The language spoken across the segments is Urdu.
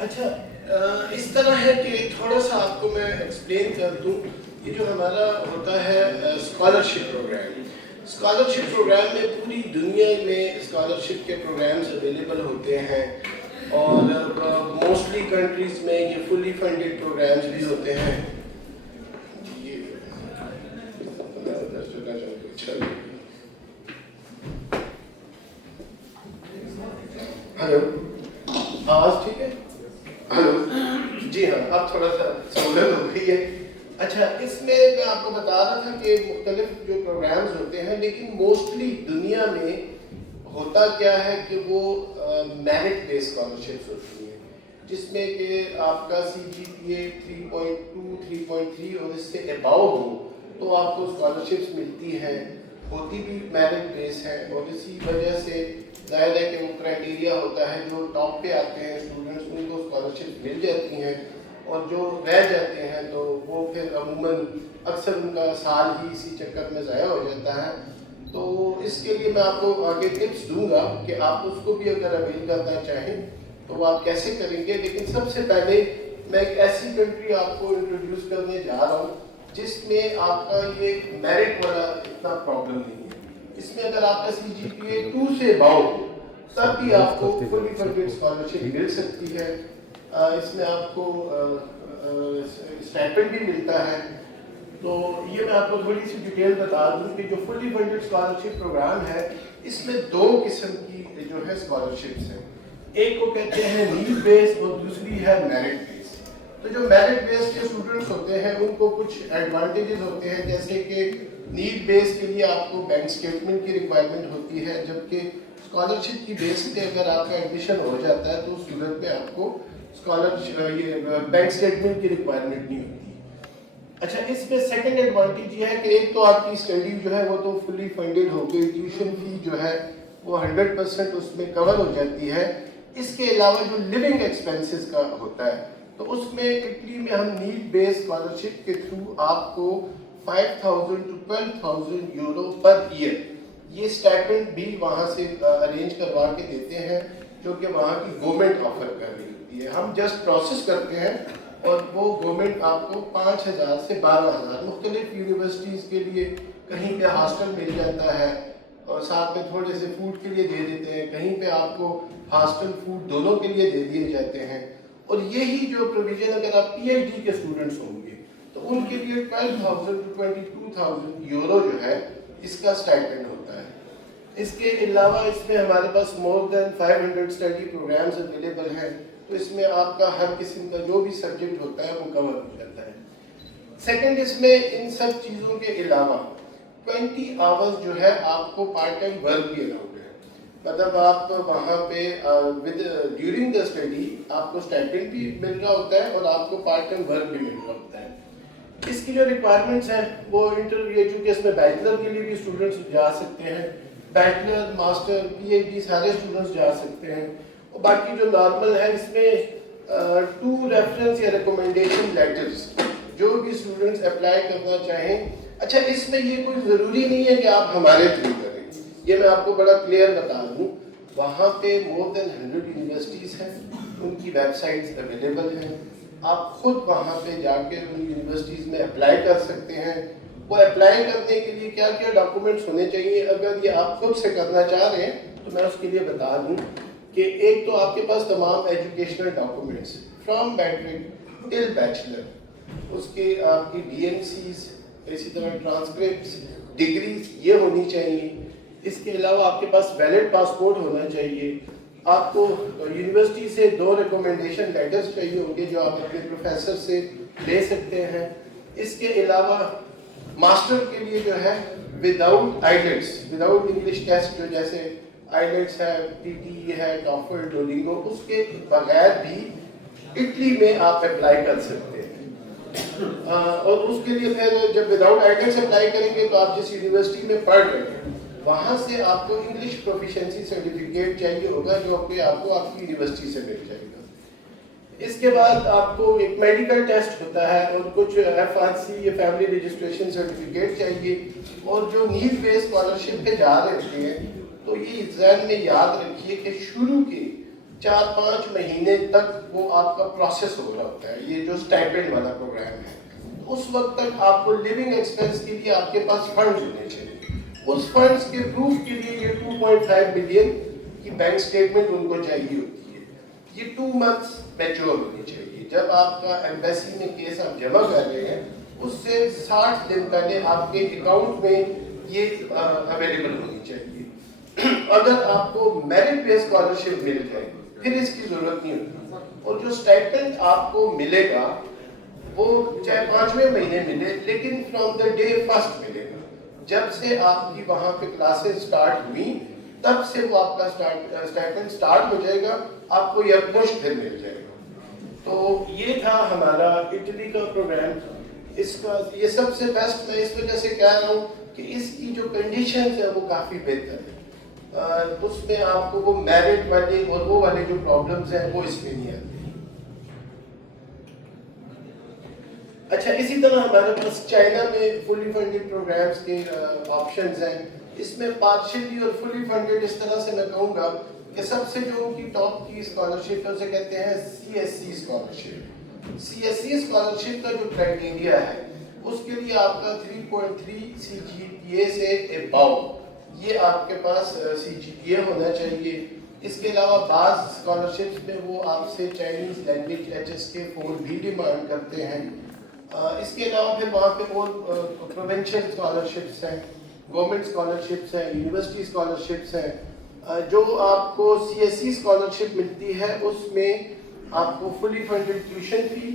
اچھا اس طرح ہے کہ تھوڑا سا آپ کو میں ایکسپلین کر دوں. یہ جو ہمارا ہوتا ہے اسکالرشپ پروگرام، اسکالرشپ پروگرام میں پوری دنیا میں اسکالرشپ کے پروگرامز اویلیبل ہوتے ہیں، اور موسٹلی کنٹریز میں یہ فلی فنڈیڈ پروگرامز بھی ہوتے ہیں. ہلو، آواز ٹھیک ہے؟ ہلو، جی ہاں، اب تھوڑا سا سہولت ہو گئی ہے. اچھا، اس میں آپ کو بتا رہا تھا کہ مختلف جو پروگرامز ہوتے ہیں، لیکن موسٹلی دنیا میں ہوتا کیا ہے کہ وہ میرٹ بیس اسکالرشپس ہوتی ہیں، جس میں کہ آپ کا CGPA 3.2 3.3 اور اس سے اباؤ ہو تو آپ کو اسکالرشپس ملتی ہیں. ہوتی بھی میرٹ بیس ہے، اور اسی وجہ سے ظاہر ہے کہ وہ کرائٹیریا ہوتا ہے، جو ٹاپ پہ آتے ہیں اسٹوڈنٹس ان کو اسکالرشپ مل جاتی ہیں، اور جو رہ جاتے ہیں تو وہ پھر عموماً اکثر ان کا سال ہی اسی چکر میں ضائع ہو جاتا ہے. تو اس کے لیے میں آپ کو آگے ٹپس دوں گا کہ آپ اس کو بھی اگر اویل کرنا چاہیں تو وہ آپ کیسے کریں گے. لیکن سب سے پہلے میں ایک ایسی کنٹری آپ کو انٹروڈیوس کرنے جا رہا ہوں جس میں آپ کا یہ میرٹ والا اتنا پرابلم نہیں ہے. اس میں اگر آپ کا CGPA 2 سے اباؤ ہو تب بھی آپ کو فلی فنڈیڈ اسکالرشپ مل سکتی ہے. اس میں آپ کو اسٹائپنڈ بھی ملتا ہے. تو یہ میں آپ کو تھوڑی سی ڈیٹیل بتا دوں کہ جو فلی فنڈیڈ اسکالرشپ پروگرام ہے اس میں دو قسم کی جو ہے اسکالرشپس ہیں. ایک کو کہتے ہیں نیڈ بیس اور دوسری ہے میرٹ بیس. تو جو میرٹ بیس کے اسٹوڈنٹس ہوتے ہیں ان کو کچھ ایڈوانٹیجز ہوتے ہیں، جیسے کہ نیڈ بیس کے لیے آپ کو بینک اسٹیٹمنٹ کی ریکوائرمنٹ ہوتی ہے، جبکہ اسکالرشپ کی بیس پہ اگر آپ کا ایڈمیشن ہو جاتا ہے تو اس صورت میں آپ کو اسکالرشپ یہ بینک اسٹیٹمنٹ کی ریکوائرمنٹ نہیں ہوتی. اچھا، اس میں سیکنڈ ایڈوانٹیج یہ ہے کہ ایک تو آپ کی اسٹڈی جو ہے وہ تو فلی فنڈیڈ ہو گئی، ٹیوشن فی جو ہے وہ 100% اس میں کور ہو جاتی ہے. اس کے علاوہ جو لیونگ ایکسپینسز کا ہوتا ہے تو اس میں اٹلی میں ہم نیڈ بیس اسکالرشپ کے تھرو آپ کو 5,000 to 12,000 یورو پر ایئر یہ اسٹائپنڈ بھی وہاں سے ارینج کروا کے دیتے ہیں، جو کہ وہاں کی گورنمنٹ آفر کر رہی ہوتی ہے. ہم جسٹ پروسیس کرتے ہیں اور وہ گورنمنٹ آپ کو 5,000 سے 12,000 مختلف یونیورسٹیز کے لیے کہیں پہ ہاسٹل مل جاتا ہے اور ساتھ میں تھوڑے سے فوڈ کے لیے دے دیتے ہیں، کہیں پہ آپ کو ہاسٹل فوڈ دونوں کے لیے دے دیے جاتے ہیں. اور یہی جو پروویژن اگر آپ PhD کے اسٹوڈنٹس ہوں گے تو ان کے لیے 12,000 to 22,000 یورو جو ہے اس کا اسٹائپنڈ ہوتا ہے. اس کے علاوہ اس میں ہمارے پاس مور دین 500 اسٹڈی پروگرامز اویلیبل ہیں، تو اس میں آپ کا ہر قسم کا جو بھی سبجیکٹ ہوتا ہے وہ کور ہو جاتا ہے. سیکنڈ، اس میں ان سب چیزوں کے علاوہ 20 آورز جو ہے آپ کو پارٹ ٹائم ورک بھی الاؤڈ ہے. مطلب آپ وہاں پہ ڈیورنگ دا اسٹڈی آپ کو اسٹائپنڈ بھی مل رہا ہوتا ہے اور آپ کو پارٹ ٹائم ورک بھی مل رہا ہوتا ہے. اس کی جو ریکوائرمنٹس ہیں وہ یہ چونکہ اس میں بیچلر کے لیے بھی اسٹوڈنٹس جا سکتے ہیں، بیچلر ماسٹر PhD سارے اسٹوڈنٹس جا سکتے ہیں. اور باقی جو نارمل ہے اس میں 2 ریفرنس یا ریکمنڈیشن لیٹرز جو بھی اسٹوڈنٹس اپلائی کرنا چاہیں. اچھا، اس میں یہ کوئی ضروری نہیں ہے کہ آپ ہمارے تھرو کریں، یہ میں آپ کو بڑا کلیئر بتا دوں. وہاں پہ مور دین 100 یونیورسٹیز ہیں، ان کی ویب سائٹس اویلیبل ہیں. آپ خود وہاں پہ جا کے ان یونیورسٹیز میں اپلائی کر سکتے ہیں. وہ اپلائی کرنے کے لیے کیا کیا ڈاکومنٹس ہونے چاہیے، اگر یہ آپ خود سے کرنا چاہ رہے ہیں تو میں اس کے لیے بتا دوں کہ ایک تو آپ کے پاس تمام educational documents from matric till bachelor, اس کے آپ کی DMCs، اسی طرح ٹرانسکرپٹس، ڈگریز یہ ہونی چاہیے. اس کے علاوہ آپ کے پاس ویلڈ پاسپورٹ ہونا چاہیے. آپ کو یونیورسٹی سے 2 ریکمنڈیشن لیٹرز چاہیے ہوں گے جو آپ اپنے پروفیسر سے لے سکتے ہیں. اس کے علاوہ ماسٹر کے لیے جو ہے وداؤٹ آئیلیٹس، وداؤٹ انگلش ٹیسٹ، جو جیسے آئیلیٹس ہے، PTE ہے، ٹافل، ڈولنگو، اس کے بغیر بھی اٹلی میں آپ اپلائی کر سکتے ہیں. اور اس کے لیے پھر جب وداؤٹ آئیلیٹس اپلائی کریں گے تو آپ جس یونیورسٹی میں پڑھ رہے ہیں وہاں سے آپ کو انگلش پروفیشنسی سرٹیفکیٹ چاہیے ہوگا جو آپ کو آپ کی یونیورسٹی سے مل جائے گا. اس کے بعد آپ کو ایک میڈیکل ٹیسٹ ہوتا ہے اور کچھ FRC یا فیملی رجسٹریشن سرٹیفکیٹ چاہیے. اور جو نیڈ بیس اسکالرشپ پہ جا رہے ہیں تو یہ ذہن میں یاد رکھیے کہ شروع کے 4-5 مہینے تک وہ آپ کا پروسیس ہو رہا ہوتا ہے، یہ جو اسٹائپینڈ والا پروگرام ہے. اس وقت تک آپ کو لیونگ ایکسپینس کے لیے آپ کے پاس فنڈز ہونے چاہیے. اس فنڈز کے پروف کے لیے یہ 2.5 بلین کی بینک اسٹیٹمنٹ ان کو چاہیے ہوتی ہے. یہ 2 منتھس میچور ہونی چاہیے. جب آپ کا ایمبیسی میں کیس آپ جمع کر رہے ہیں اس سے 60 دن پہلے آپ کے اکاؤنٹ میں یہ اویلیبل ہونی چاہیے. اگر آپ کو میرٹ پے اسکالرشپ مل جائے پھر اس کی ضرورت نہیں ہوتی. اور جو اسٹائپینڈ آپ کو ملے گا وہ چاہے 5ویں مہینے ملے لیکن فرام دا ڈے فرسٹ ملے گا. جب سے آپ کی وہاں پہ کلاسز سٹارٹ ہوئی تب سے وہ آپ کا اسٹائپینڈ سٹارٹ ہو جائے گا، آپ کو یکمشت پھر مل جائے گا. تو یہ تھا ہمارا اٹلی کا پروگرام. اس کا یہ سب سے بیسٹ میں اس وجہ سے کہہ رہا ہوں کہ اس کی جو کنڈیشنز ہیں وہ کافی بہتر ہے. اس میں آپ کو وہ میرٹ والے اور وہ والے جو پرابلمز ہیں وہ اس میں نہیں آتے. اچھا، اسی طرح ہمارے پاس چائنا میں فلی فنڈڈ پروگرامز کے آپشنز ہیں. اس میں پارشلی اور فلی فنڈڈ اس طرح سے میں کہوں گا کہ سب سے جو کی ٹاپ کی اسکالرشپ ہے اسے کہتے ہیں CSC اسکالرشپ. CSC اسکالرشپ کا جو کرائٹیریا ہے اس کے لیے آپ کا 3.3 CGPA سے اباؤ یہ آپ کے پاس CGPA ہونا چاہیے. اس کے علاوہ بعض اسکالرشپس میں وہ آپ سے چائنیز لینگویج HSK4 بھی ڈیمانڈ کرتے ہیں. اس کے علاوہ پھر وہاں پہ اور پروونشل اسکالرشپس ہیں، گورنمنٹ اسکالرشپس ہیں، یونیورسٹی اسکالرشپس ہیں. جو آپ کو CSC اسکالرشپ ملتی ہے اس میں آپ کو فلی فنڈڈ ٹیوشن فی،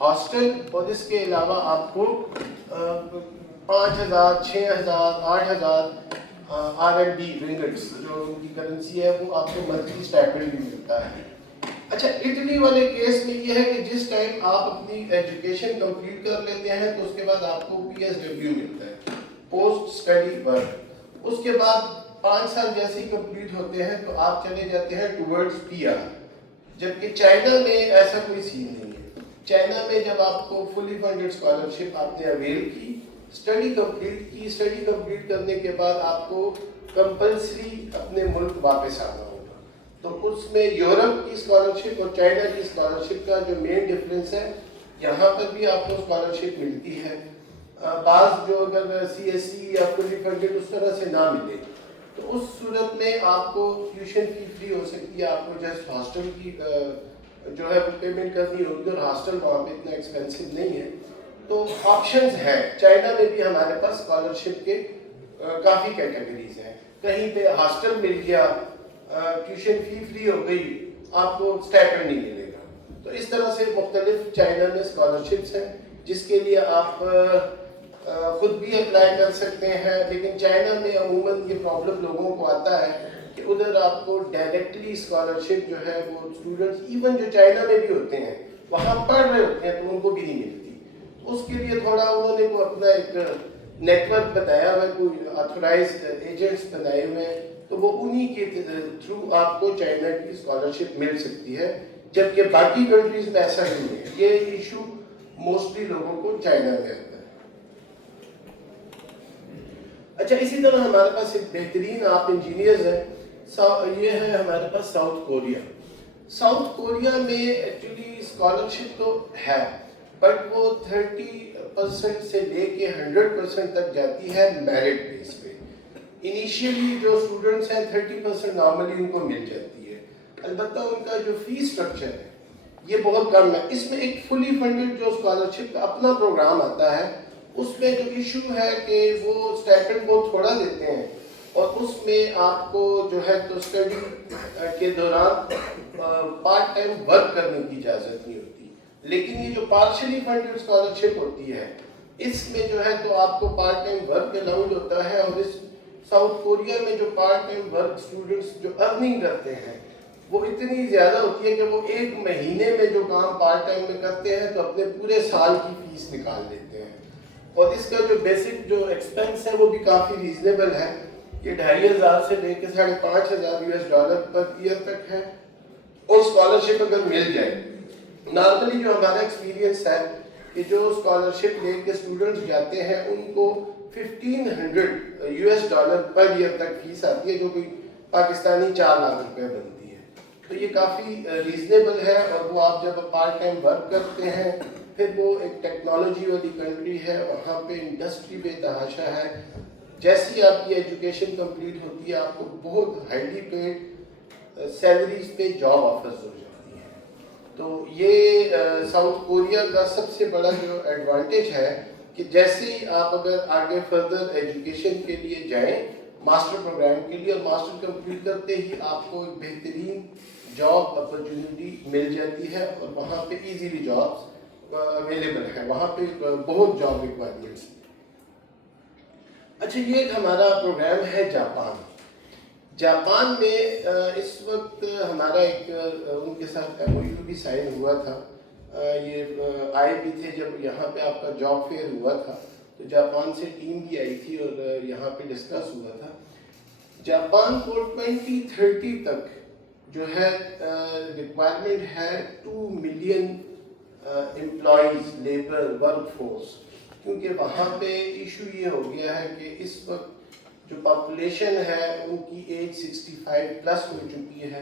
ہاسٹل اور اس کے علاوہ آپ کو 5,000 6,000 8,000 RMB رنگٹس جو ان کی کرنسی ہے وہ آپ کو منتھلی اسٹائپینڈ بھی ملتا ہے. اچھا، اٹلی والے کیس میں یہ ہے کہ جس ٹائم آپ اپنی ایجوکیشن کمپلیٹ کر لیتے ہیں تو اس کے بعد آپ کو PSW ملتا ہے، پوسٹ اسٹڈی ورک. اس کے بعد 5 سال جیسے ہی کمپلیٹ ہوتے ہیں تو آپ چلے جاتے ہیں ٹورڈز PR. جبکہ چائنا میں ایسا کوئی سین نہیں ہے. چائنا میں جب آپ کو فلی فنڈڈ اسکالرشپ آپ نے اویل کی، اسٹڈی کمپلیٹ کرنے کے بعد آپ کو کمپلسری اپنے ملک واپس آنا ہوگا. تو اس میں یورپ کی اسکالرشپ اور چائنا کی اسکالرشپ کا جو مین ڈفرینس ہے، یہاں پر بھی آپ کو اسکالرشپ ملتی ہے. بعض جو اگر CSC یا فلی فنڈڈ اس طرح سے نہ ملے تو اس صورت میں آپ کو ٹیوشن فی فری ہو سکتی ہے. آپ کو جسٹ ہاسٹل کی جو ہے وہ پیمنٹ کرنی ہوگی اور ہاسٹل وہاں پہ اتنا ایکسپینسو نہیں ہے. تو آپشنز ہیں. چائنا میں بھی ہمارے پاس اسکالرشپ کے کافی کیٹیگریز ہیں. کہیں پہ ہاسٹل مل گیا، ٹیوشن فی فری ہو گئی، آپ کو اسٹائپینڈ نہیں ملے گا. تو اس طرح سے مختلف چائنا میں اسکالرشپس ہیں جس کے لیے آپ خود بھی اپلائی کر سکتے ہیں. لیکن چائنا میں عموماً یہ پرابلم لوگوں کو آتا ہے کہ ادھر آپ کو ڈائریکٹلی اسکالرشپ جو ہے وہ اسٹوڈنٹس ایون جو چائنا میں بھی ہوتے ہیں وہاں پڑھ رہے ہوتے ہیں تو ان کو بھی نہیں ملتی. اس کے لیے تھوڑا انہوں نے وہ اپنا ایک نیٹ ورک بتایا ہوا ہے، کوئی آتھورائزڈ ایجنٹس بنائے ہوئے ہیں، تو وہ انہی کے تھرو آپ کو چائنا کی اسکالرشپ مل سکتی ہے. جبکہ باقی کنٹریز میں ایسا نہیں ہے. یہ ایشو موسٹلی لوگوں کو چائنا میں آتا ہے. اچھا، اسی طرح ہمارے پاس ایک بہترین آپ انجینئرز ہیں. یہ ہے ہمارے پاس ساؤتھ کوریا. ساؤتھ کوریا میں ایکچولی اسکالرشپ تو ہے بٹ وہ 30% سے لے کے 100% تک جاتی ہے میرٹ بیس پہ. انیشیلی جو اسٹوڈنٹس ہیں 30% نارملی ان کو مل جاتی ہے. البتہ ان کا جو فی اسٹرکچر ہے یہ بہت کم ہے. اس میں ایک فلی فنڈڈ جو اسکالرشپ کا اپنا پروگرام آتا ہے اس میں جو ایشو ہے کہ وہ اسٹائپینڈ بہت تھوڑا دیتے ہیں اور اس میں آپ کو جو ہے تو اسٹڈی کے دوران پارٹ ٹائم ورک کرنے کی اجازت نہیں ہوتی. لیکن یہ جو پارشلی فنڈڈ اسکالرشپ ہوتی ہے اس میں جو ہے تو آپ کو پارٹ ٹائم ورک الاؤڈ ہوتا ہے. اور اس ساؤتھ کوریا میں جو پارٹ ٹائم ورک اسٹوڈنٹس جو ارننگ کرتے ہیں وہ اتنی زیادہ ہوتی ہے کہ وہ 1 مہینے میں جو کام پارٹ ٹائم میں کرتے ہیں تو اپنے پورے سال کی فیس نکال دیتے ہیں. اور اس کا جو بیسک جو ایکسپینس ہے وہ بھی کافی ریزنیبل ہے. یہ 2,500 سے لے کے $5,500 پر ایئر تک ہے. اور اسکالرشپ اگر مل جائے، نارملی جو ہمارا ایکسپیرینس ہے کہ جو اسکالرشپ لے کے اسٹوڈنٹس جاتے ہیں ان کو $1,500 پر ایئر تک فیس آتی ہے جو کوئی پاکستانی 4 لاکھ روپے بنتی ہے. تو یہ کافی ریزنیبل ہے، اور وہ آپ جب پارٹ ٹائم ورک کرتے ہیں، پھر وہ ایک ٹیکنالوجی والی کنٹری ہے، وہاں پہ انڈسٹری بے تحاشا ہے. جیسی آپ کی ایجوکیشن کمپلیٹ ہوتی ہے آپ کو بہت ہائیلی پیڈ سیلریز پہ جاب آفرز ہو جاتی ہیں. تو یہ ساؤتھ کوریا کا سب سے بڑا جو ایڈوانٹیج ہے کہ جیسے ہی آپ اگر آگے فردر ایجوکیشن کے لیے جائیں ماسٹر پروگرام کے لیے، اور ماسٹر کمپلیٹ کرتے ہی آپ کو ایک بہترین جاب اپرچونیٹی مل جاتی ہے، اور وہاں پہ ایزیلی جابس اویلیبل ہے، وہاں پہ بہت جاب ریکوائرمنٹس ہیں. اچھا، یہ ایک ہمارا پروگرام ہے جاپان. جاپان میں اس وقت ہمارا ایک ان کے ساتھ MOU بھی سائن ہوا تھا. یہ آئے بھی تھے جب یہاں پہ آپ کا جاب فیئر ہوا تھا، تو جاپان سے ٹیم بھی آئی تھی اور یہاں پہ ڈسکس ہوا تھا. جاپان کو 2030 تک جو ہے ریکوائرمنٹ ہے 2 million employees, labour work force, کیونکہ وہاں پہ ایشو یہ ہو گیا ہے کہ اس وقت جو پاپولیشن ہے ان کی ایج 65 پلس ہو چکی ہے،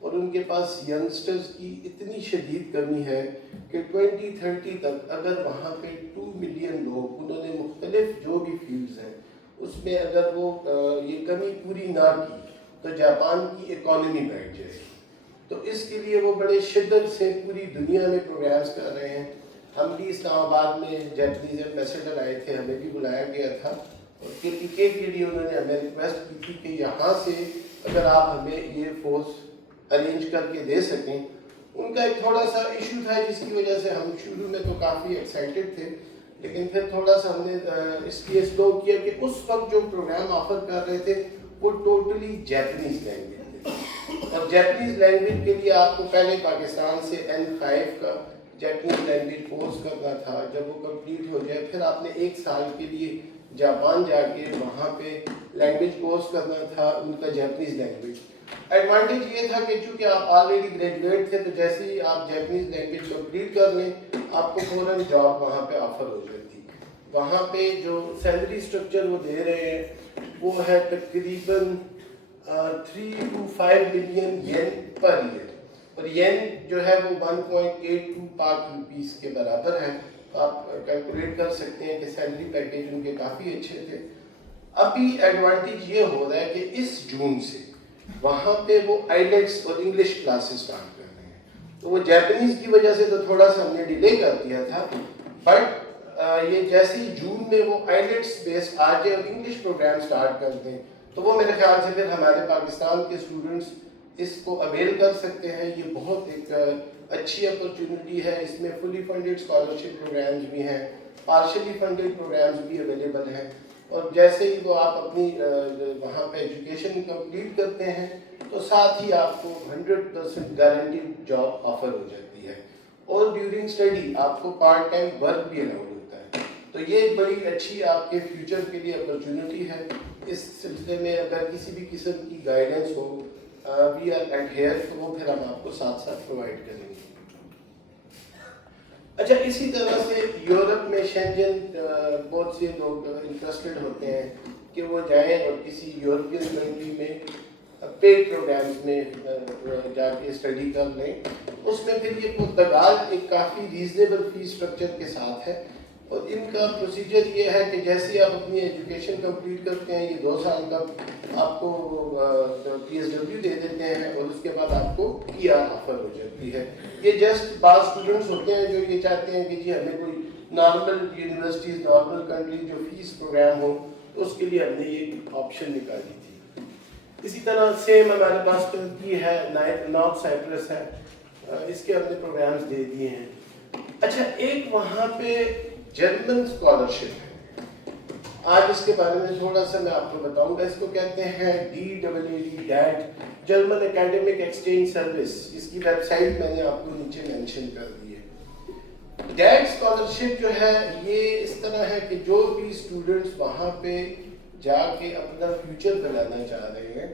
اور ان کے پاس ینگسٹرز کی اتنی شدید کمی ہے کہ 2030 تک اگر وہاں پہ 2 ملین لوگ، انہوں نے مختلف جو بھی فیلڈز ہیں اس میں اگر وہ یہ کمی پوری نہ کی تو جاپان کی اکانومی بیٹھ جائے گی. تو اس کے لیے وہ بڑے شدت سے پوری دنیا میں پروگرامز کر رہے ہیں. ہم بھی اسلام آباد میں جیپنیز ایمبیسڈر آئے تھے، ہمیں بھی بلایا گیا تھا، اور KTK کے لیے انہوں نے ہمیں ریکویسٹ کی تھی کہ یہاں سے اگر آپ ہمیں یہ فورس ارینج کر کے دے سکیں. ان کا ایک تھوڑا سا ایشو تھا جس کی وجہ سے ہم شروع میں تو کافی ایکسائٹیڈ تھے، لیکن پھر تھوڑا سا ہم نے اس لیے سلو کیا کہ اس وقت جو پروگرام آفر کر رہے تھے وہ ٹوٹلی جیپنیز لینگویج تھے، اور جیپنیز لینگویج کے لیے آپ کو پہلے پاکستان سے N5 کا جیپنیز لینگویج کورس کرنا تھا. جب وہ کمپلیٹ ہو جائے پھر آپ نے 1 سال کے لیے جاپان جا کے وہاں پہ لینگویج کورس کرنا تھا ان کا جیپنیز لینگویج. ایڈوانٹیج یہ تھا کہ چونکہ آپ آلریڈی گریجویٹ تھے، تو جیسے ہی آپ جیپنیز لینگویج کمپلیٹ کر لیں آپ کو فوراً جاب وہاں پہ آفر ہو جاتی. وہاں پہ جو سیلری اسٹرکچر وہ دے رہے ہیں وہ ہے تقریباً 3 to 5 million yen per year, اور ین جو ہے وہ 1.82 پاک روپیز کے برابر ہے. آپ کیلکولیٹ کر سکتے ہیں کہ سیلری پیکیج ان کے کافی اچھے تھے. ابھی ایڈوانٹیج یہ ہو رہا ہے کہ اس جون سے وہاں پہ وہ آئیلیٹس اور انگلش کلاسز اسٹارٹ کر رہے ہیں. تو وہ جیپنیز کی وجہ سے تو تھوڑا سا ہم نے ڈیلے کر دیا تھا، بٹ یہ جیسے ہی جون میں وہ آئیلیٹس بیس آ جائے اور انگلش پروگرام اسٹارٹ کر دیں تو وہ میرے خیال سے پھر ہمارے پاکستان کے اسٹوڈنٹس اس کو اویل کر سکتے ہیں. یہ بہت ایک اچھی اپرچونٹی ہے. اس میں فلی فنڈیڈ اسکالرشپ پروگرامز بھی ہیں، پارشلی فنڈیڈ پروگرامز بھی اویلیبل ہیں، اور جیسے ہی وہ آپ اپنی وہاں پہ ایجوکیشن کمپلیٹ کرتے ہیں تو ساتھ ہی آپ کو 100% گارنٹیڈ جاب آفر ہو جاتی ہے، اور ڈیورنگ اسٹڈی آپ کو پارٹ ٹائم ورک بھی الاؤڈ ہوتا ہے. تو یہ ایک بڑی اچھی آپ کے فیوچر کے لیے اپرچونٹی ہے. اس سلسلے میں اگر کسی بھی قسم کی گائیڈنس ہو وی آر ایٹ ہیئر، تو وہ پھر ہم آپ کو ساتھ ساتھ پرووائڈ کریں گے. اچھا، اسی طرح سے یورپ میں شینجن بہت سے لوگ انٹرسٹڈ ہوتے ہیں کہ وہ جائیں اور کسی یورپین کنٹری میں پیڈ پروگرامز میں جا کے اسٹڈی کر لیں. اس میں پھر یہ پرتگال ایک کافی ریزنیبل فی اسٹرکچر کے ساتھ ہے، اور ان کا پروسیجر یہ ہے کہ جیسے ہی آپ اپنی ایجوکیشن کمپلیٹ کرتے ہیں، یہ 2 سال کا آپ کو PSW دے دیتے ہیں، اور اس کے بعد آپ کو PR آفر ہو جاتی ہے. یہ جسٹ بعض اسٹوڈنٹس ہوتے ہیں جو یہ چاہتے ہیں کہ جی ہمیں کوئی نارمل یونیورسٹیز، نارمل کنٹری جو فیس پروگرام ہو، تو اس کے لیے ہم نے یہ آپشن نکالی تھی. اسی طرح سیم ہمارے پاس ترکی ہے، نارتھ سائپرس ہے، اس کے ہم نے پروگرامز دے دیے ہیں. اچھا، ایک وہاں پہ جرمن اسکالرشپ ہے. آج اس کے بارے میں تھوڑا سا میں آپ کو بتاؤں گا. اس کو کہتے ہیں DAAD، German academic exchange service. اس کی ویب سائٹ میں نے آپ کو نیچے مینشن کر دی ہے. DAAD اسکالرشپ جو ہے یہ اس طرح ہے کہ جو بھی اسٹوڈنٹس وہاں پہ جا کے اپنا فیوچر بنانا چاہ رہے ہیں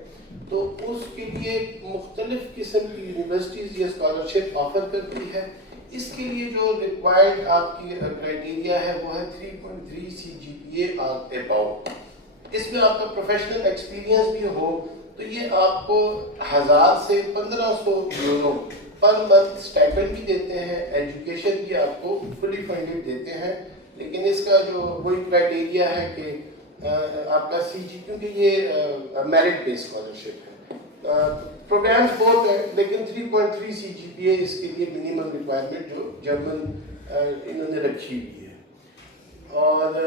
تو اس کے لیے مختلف قسم کی یونیورسٹیز یہ اسکالرشپ آفر کرتی ہے. اس کے لیے جو ریکوائرڈ آپ کی کرائٹیریا ہے وہ ہے 3.3 CGPA اور اباؤ. اس میں آپ کا پروفیشنل ایکسپیرینس بھی ہو تو یہ آپ کو 1000 سے 1500 یورو پر منتھ اسٹائپنڈ بھی دیتے ہیں، ایجوکیشن بھی آپ کو فلی فنڈڈ دیتے ہیں، لیکن اس کا جو وہی کرائٹیریا ہے کہ آپ کا سی جی، کیونکہ یہ میرٹ بیس اسکالرشپ ہے، پروگرامس بہت ہیں لیکن 3.3 سی جی پی اے اس کے لیے منیمم ریکوائرمنٹ جو جرمن انہوں نے رکھی ہوئی ہے۔ اور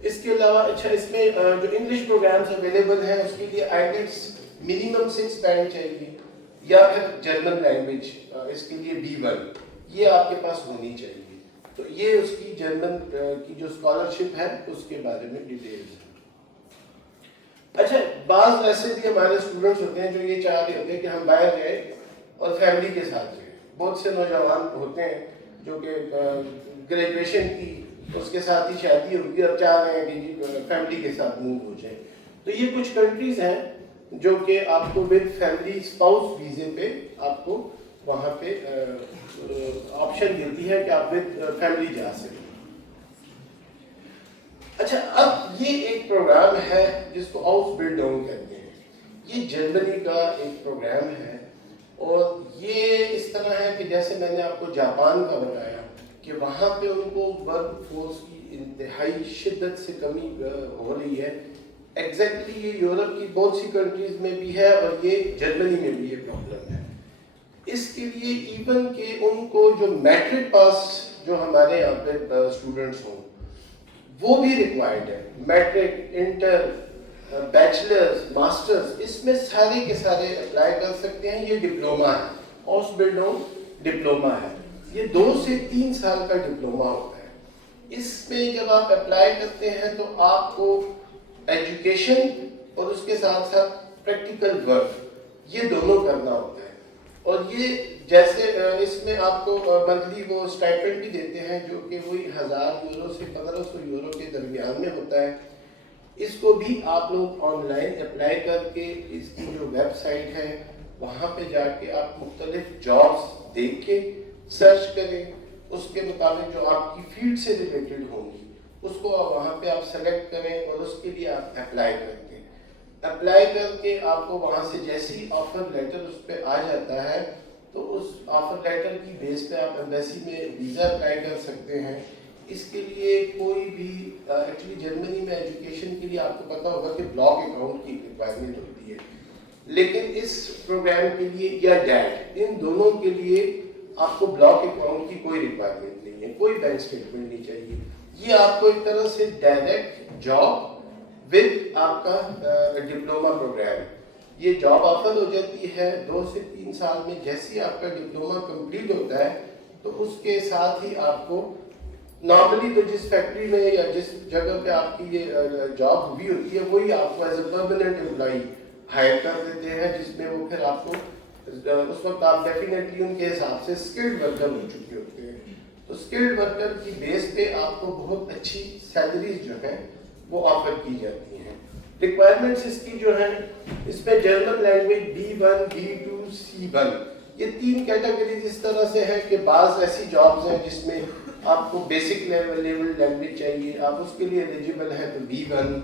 اس کے علاوہ اچھا اس میں جو انگلش پروگرامس اویلیبل ہیں اس کے لیے آئیلٹس منیمم 6 بینڈ چاہیے، یا پھر جرمن لینگویج اس کے لیے B1 یہ آپ کے پاس ہونی چاہیے۔ تو یہ اس کی جرمن کی جو اسکالرشپ ہے اس کے بارے میں ڈیٹیلز ہے۔ اچھا بعض ایسے بھی ہمارے اسٹوڈنٹس ہوتے ہیں جو یہ چاہ رہے ہوتے ہیں کہ ہم باہر جائیں اور فیملی کے ساتھ جائیں۔ بہت سے نوجوان ہوتے ہیں جو کہ گریجویشن کی اس کے ساتھ ہی شادی ہوگی اور چاہ رہے ہیں کہ جی فیملی کے ساتھ موو ہو جائیں۔ تو یہ کچھ کنٹریز ہیں جو کہ آپ کو ود فیملی اسپاؤس ویزے پہ آپ کو وہاں پہ آپشن دیتی ہے کہ آپ ود فیملی جا سکیں۔ اچھا اب یہ ایک پروگرام ہے جس کو ہاؤس بلڈ ڈاؤن کہتے ہیں، یہ جرمنی کا ایک پروگرام ہے، اور یہ اس طرح ہے کہ جیسے میں نے آپ کو جاپان کا بتایا کہ وہاں پہ ان کو ورک فورس کی انتہائی شدت سے کمی ہو رہی ہے، ایگزیکٹلی یہ یورپ کی بہت سی کنٹریز میں بھی ہے اور یہ جرمنی میں بھی یہ پرابلم ہے۔ اس کے لیے ایون کہ ان کو جو میٹرک پاس جو ہمارے یہاں پہ اسٹوڈنٹس ہوں وہ بھی ریکوائرڈ ہے، میٹرک، انٹر، بیچلرز، ماسٹرز، اس میں سارے کے سارے اپلائی کر سکتے ہیں۔ یہ ڈپلوما ہے، ہاؤس بلڈ ڈاؤن ڈپلوما ہے، یہ 2 سے 3 سال کا ڈپلوما ہوتا ہے۔ اس میں جب آپ اپلائی کرتے ہیں تو آپ کو ایجوکیشن اور اس کے ساتھ ساتھ پریکٹیکل ورک یہ دونوں کرنا ہوتا ہے، اور یہ جیسے اس میں آپ کو منتھلی وہ اسٹائپنڈ بھی دیتے ہیں جو کہ وہی 1000 یورو سے 1500 یورو کے درمیان میں ہوتا ہے۔ اس کو بھی آپ لوگ آن لائن اپلائی کر کے اس کی جو ویب سائٹ ہے وہاں پہ جا کے آپ مختلف جابس دیکھ کے سرچ کریں، اس کے مطابق جو آپ کی فیلڈ سے ریلیٹڈ ہوں گی اس کو وہاں پہ آپ سلیکٹ کریں اور اس کے لیے آپ اپلائی کرتے ہیں۔ اپلائی کر کے آپ کو وہاں سے جیسی آفر لیٹر اس پہ آ جاتا ہے تو اس آفر لیٹر کی بیس پہ آپ ایمبیسی میں ویزا اپلائی کر سکتے ہیں۔ اس کے لیے کوئی بھی ایکچولی جرمنی میں ایجوکیشن کے لیے آپ کو پتا ہوگا کہ بلاک اکاؤنٹ کی ریکوائرمنٹ ہوتی ہے، لیکن اس پروگرام کے لیے یا ڈیٹ ان دونوں کے لیے آپ کو بلاک اکاؤنٹ کی کوئی ریکوائرمنٹ نہیں ہے، کوئی بینک اسٹیٹمنٹ نہیں چاہیے۔ یہ آپ کو ایک طرح سے ڈائریکٹ جاب ود آپ کا ڈپلوما پروگرام، یہ جاب آفر ہو جاتی ہے 2 سے 3 سال میں۔ جیسے آپ کا ڈپلوما کمپلیٹ ہوتا ہے تو اس کے ساتھ ہی آپ کو نارملی تو جس فیکٹری میں یا جس جگہ پہ آپ کی یہ جاب ہوئی ہوتی ہے وہی آپ کو as a permanent employee hire کر دیتے ہیں، جس میں وہ پھر آپ کو اس وقت آپ ڈیفینیٹلی ان کے حساب سے اسکلڈ ورکر ہو چکے ہوتے ہیں۔ تو اسکلڈ ورکر کی بیس پہ آپ کو بہت اچھی سیلریز جو ہیں وہ آفر کی جاتی ہیں۔ ریکوائرمنٹس اس کی جو ہیں اس میں German language B1، B2، C1 یہ 3 کیٹیگریز اس طرح سے ہیں کہ بعض ایسی جابز ہیں جس میں آپ کو بیسک لیول لینگویج چاہیے، آپ اس کے لیے ایلیجیبل ہیں تو B1،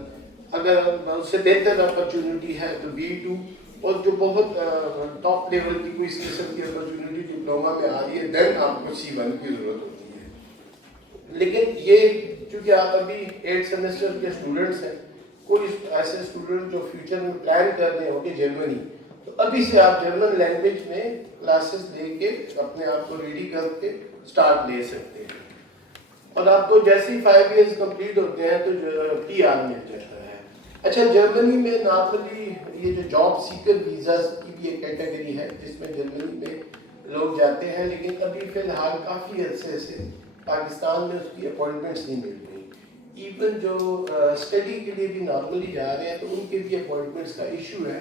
اگر اس سے بہتر اپرچونٹی ہے تو B2، اور جو بہت ٹاپ لیول کی کوئی اس قسم کی اپرچونٹی ڈپلوما میں آ رہی ہے دین آپ کو C1 کی ضرورت ہوتی ہے۔ لیکن یہ چونکہ آپ ابھی 8 سیمسٹر کے اسٹوڈنٹس ہیں، کوئی ایسے اسٹوڈنٹ جو فیوچر میں پلان کر رہے ہوں گے جرمنی، تو ابھی سے آپ جرمن لینگویج میں کلاسز لے کے اپنے آپ کو ریڈی کر کے سٹارٹ لے سکتے ہیں، اور آپ کو جیسے ہی 5 ایئرز کمپلیٹ ہوتے ہیں تو PR مل جاتا ہے۔ اچھا جرمنی میں نارملی یہ جو جاب سیکر ویزاز کی بھی ایک کیٹیگری ہے جس میں جرمنی میں لوگ جاتے ہیں، لیکن ابھی فی الحال کافی عرصے سے پاکستان میں اس کی اپوائنٹمنٹس نہیں مل رہی۔ ایون جو اسٹڈی کے لیے بھی نارملی جا رہے ہیں تو ان کے بھی اپوائنٹمنٹس کا ایشو ہے،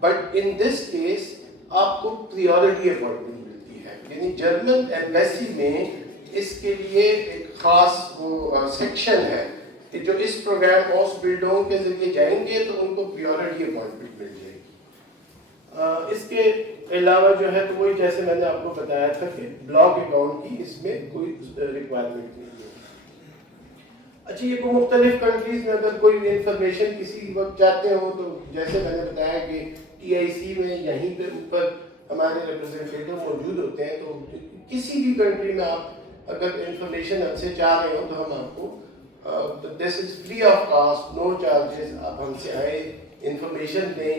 بٹ ان دس کیس آپ کو پریورٹی اپوائنٹمنٹ ملتی ہے، یعنی جرمن ایمبیسی میں اس کے لیے ایک خاص وہ سیکشن ہے کہ جو اس پروگرام ہاؤس بلڈ ڈاؤن کے ذریعے جائیں گے تو ان کو پریورٹی اپوائنٹمنٹ مل جائے گی۔ اس کے علاوہ جو ہے تو وہی جیسے میں نے آپ کو بتایا تھا کہ بلاک اکاؤنٹ کی اس میں کوئی ریکوائرمنٹ نہیں ہے۔ اچھا یہ کو مختلف کنٹریز میں اگر کوئی انفارمیشن کسی وقت چاہتے ہو تو جیسے میں نے بتایا کہ ٹی آئی سی میں یہیں پہ اوپر ہمارے ریپرزینٹیٹیو موجود ہوتے ہیں، تو کسی بھی کنٹری میں آپ اگر انفارمیشن ہم سے چاہ رہے ہو تو ہم آپ کو this is free of cost, no charges, آپ ہم سے آئے انفارمیشن دیں.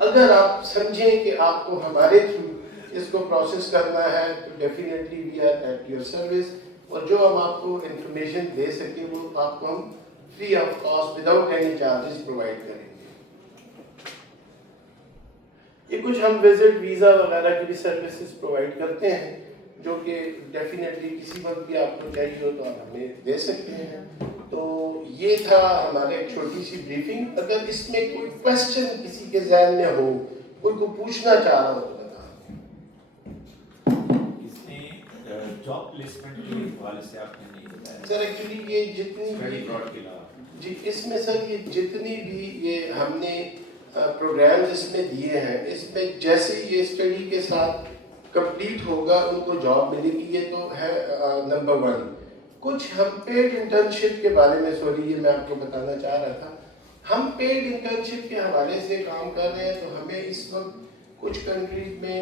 اگر آپ سمجھیں کہ آپ کو ہمارے تھرو اس کو پروسیس کرنا ہے تو definitely we are at your service, اور جو ہم آپ کو انفارمیشن دے سکیں وہ آپ کو ہم free of cost without any charges provide کریں گے. یہ کچھ ہم وزٹ ویزا وغیرہ کی بھی سروسز پرووائڈ کرتے ہیں جو کہ ڈیفینیٹلی کسی وقت بھی آپ کو چاہیے ہو تو آپ ہمیں دے سکتے ہیں. تو یہ تھا ہمارے ایک چھوٹی سی بریفنگ. اگر اس میں کوئی کوشچن کسی کے ذہن میں ہو، کوئی کو پوچھنا چاہ رہا ہو تو جاب پلیسمنٹ کے حوالے سے آپ نے نہیں بتایا سر. ایکچولی یہ جتنی جی اس میں سر یہ جتنی بھی یہ ہم نے پروگرامز اس میں دیے ہیں، اس میں جیسے یہ اسٹڈی کے ساتھ کمپلیٹ ہوگا ان کو جاب ملے گی. یہ تو ہے نمبر 1. کچھ ہم پیڈ انٹرنشپ کے بارے میں، سوری یہ میں آپ کو بتانا چاہ رہا تھا، ہم پیڈ انٹرنشپ کے حوالے سے کام کر رہے ہیں. تو ہمیں اس وقت کچھ کنٹریز میں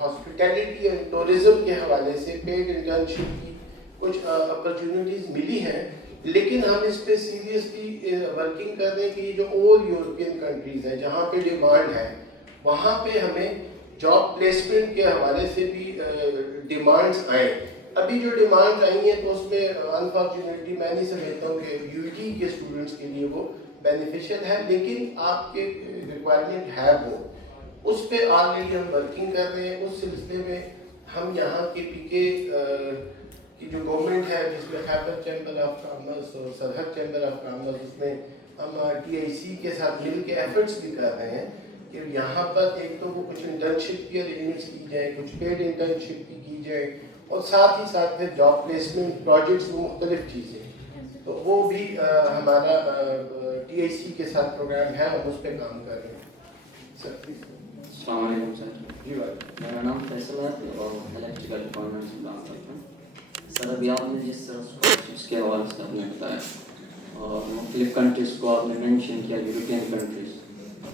ہاسپٹیلٹی اور ٹورزم کے حوالے سے پیڈ انٹرنشپ کی کچھ اپرچونیٹیز ملی ہیں، لیکن ہم اس پہ سیریسلی ورکنگ کر رہے ہیں کہ یہ جو اور یورپین کنٹریز ہیں جہاں پہ ڈیمانڈ ہے وہاں پہ ہمیں جاب پلیسمنٹ کے حوالے سے بھی ڈیمانڈز آئیں. ابھی جو ڈیمانڈز آئی ہیں تو اس میں انفارچونیٹلی میں نہیں سمجھتا ہوں کہ یو جی کے اسٹوڈنٹس کے لیے وہ بینیفیشل ہے، لیکن آپ کے ریکوائرمنٹ ہے وہ اس پہ آلریڈی ہم ورکنگ کر رہے ہیں. اس سلسلے میں ہم یہاں کے پی کے کی جو گورنمنٹ ہے جس میں خیبر چیمبر آف کامرس اور سرحد چیمبر آف کامرس، اس میں ہم ٹی آئی سی کے ساتھ مل کے ایفرٹس بھی کر رہے ہیں کہ یہاں پر ایک تو وہ کچھ انٹرنشپ کی ارینجمنٹس کی جائیں، کچھ پیڈ انٹرنشپ کی جائے، اور ساتھ ہی ساتھ پھر جاب پلیسمنٹ پروجیکٹس وہ مختلف چیزیں. تو وہ بھی ہمارا ٹی آئی سی کے ساتھ پروگرام ہے، ہم اس پہ کام کر رہے ہیں. Sir please. السلام علیکم سر. جی وعلیکم. میرا نام فیصل ہے اور الیکٹریکل ڈپارٹمنٹ سے کام کرتا ہوں. سر ابھی آپ نے جس طرح اسکالرشپس کے حوالے سے آپ نے بتایا اور مختلف کنٹریز کو آپ نے مینشن کیا، یورپین کنٹریز،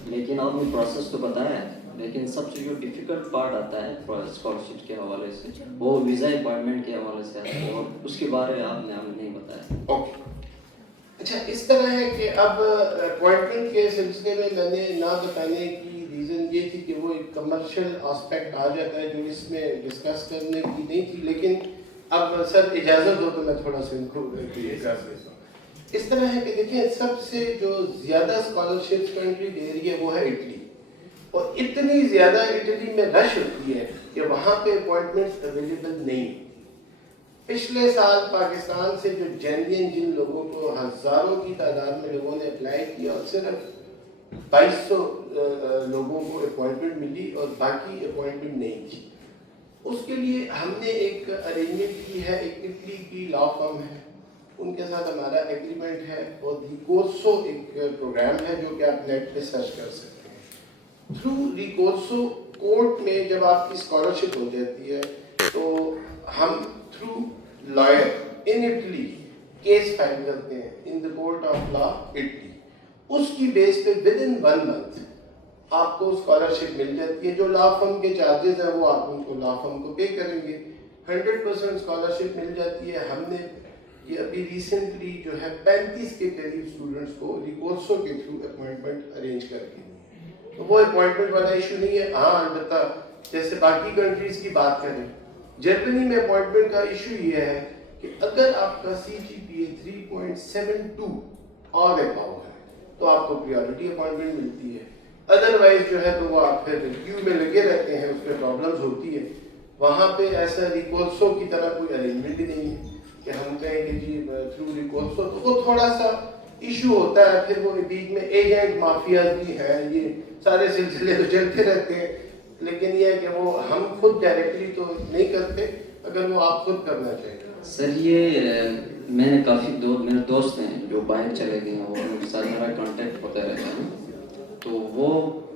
لیکن آپ نے پروسیس تو بتایا ہے، لیکن سب سے جو ڈیفیکلٹ پارٹ آتا ہے اسکالرشپ کے حوالے سے وہ ویزا اپائنٹمنٹ کے حوالے سے آتا ہے، اور اس کے بارے میں آپ نے ہمیں نہیں بتایا. اوکے. اچھا اس طرح ہے کہ اب اپوائنٹمنٹ کے سلسلے میں میں نے نہ بتانے کی ریزن یہ تھی کہ وہ ایک کمرشل آسپیکٹ آ جاتا ہے جو اس میں ڈسکس کرنے کی نہیں تھی، لیکن اب سر اجازت ہو تو میں تھوڑا سا ان کو دیتا ہوں. اس طرح ہے کہ دیکھیں سب سے جو زیادہ اسکالرشپ کنٹری دے رہی ہے وہ ہے اٹلی، اور اتنی زیادہ اٹلی میں رش ہوتی ہے کہ وہاں پہ اپوائنٹمنٹس اویلیبل نہیں. پچھلے سال پاکستان سے جو جینوین جن لوگوں کو ہزاروں کی تعداد میں لوگوں نے اپلائی کیا اور صرف 2200 لوگوں کو اپوائنٹمنٹ ملی اور باقی اپوائنٹمنٹ نہیں تھی. اس کے لیے ہم نے ایک ارینجمنٹ کی ہے، ایک اٹلی کی لا فرم ہے، ان کے ساتھ ہمارا ایگریمنٹ ہے، اور ریکورسو ایک پروگرام ہے جو کہ آپ نیٹ پہ سرچ کر سکتے ہیں. تھرو ریکورسو کورٹ میں جب آپ کی اسکالرشپ ہو جاتی ہے تو ہم through lawyer in Italy case file کرتے ہیں in the court of law Italy. اس کی بیس پہ ود ان 1 month آپ کو اسکالرشپ مل جاتی ہے. جو لا فرم کے چارجز ہیں وہ آپ ان کو لا فرم کو پے کریں گے. 100% اسکالرشپ مل جاتی ہے. ہم نے یہ ابھی ریسنٹلی جو ہے 35 کے قریب اسٹوڈنٹس کو ریکورسو کے تھرو اپوائنٹمنٹ ارینج کر کے دی. تو وہ اپوائنٹمنٹ والا ایشو نہیں ہے. ہاں البتہ جیسے باقی کنٹریز کی بات کریں، جرمنی میں اپوائنٹمنٹ کا ایشو یہ ہے کہ اگر آپ کا سی جی پی اے 3.72 اور اباؤ ہے تو آپ کو پریورٹی اپوائنٹمنٹ ملتی ہے. ادروائز جو ہے تو وہ آپ پھر کیو میں لگے رہتے ہیں، اس میں پرابلمز ہوتی ہے. وہاں پہ ایسا ریکورسو کی طرح کوئی ارینجمنٹ ہی نہیں ہے کہ ہم کہیں کہ جی تھرو ریکورسو، تو وہ تھوڑا سا ایشو ہوتا ہے. پھر وہ بیچ میں ایجنٹ مافیاز بھی ہیں، یہ سارے سلسلے تو چلتے رہتے ہیں. لیکن یہ ہے کہ وہ ہم خود ڈائریکٹلی تو نہیں کرتے، اگر وہ آپ خود کرنا چاہیں. سر یہ میں نے کافی میرے دوست ہیں جو باہر چلے گئے ہیں اور ان کے ساتھ میرا کانٹیکٹ ہوتا رہتا ہے، تو وہ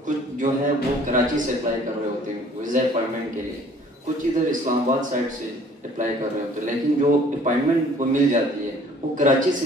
کچھ جو ہے وہ کراچی سے اپلائی کر رہے ہوتے ہیں ویزا اپائنٹمنٹ کے لیے، کچھ ادھر اسلام آباد سائڈ سے اپلائی کر رہے ہوتے ہیں، لیکن جو اپائنٹمنٹ وہ مل جاتی ہے وہ کراچی سے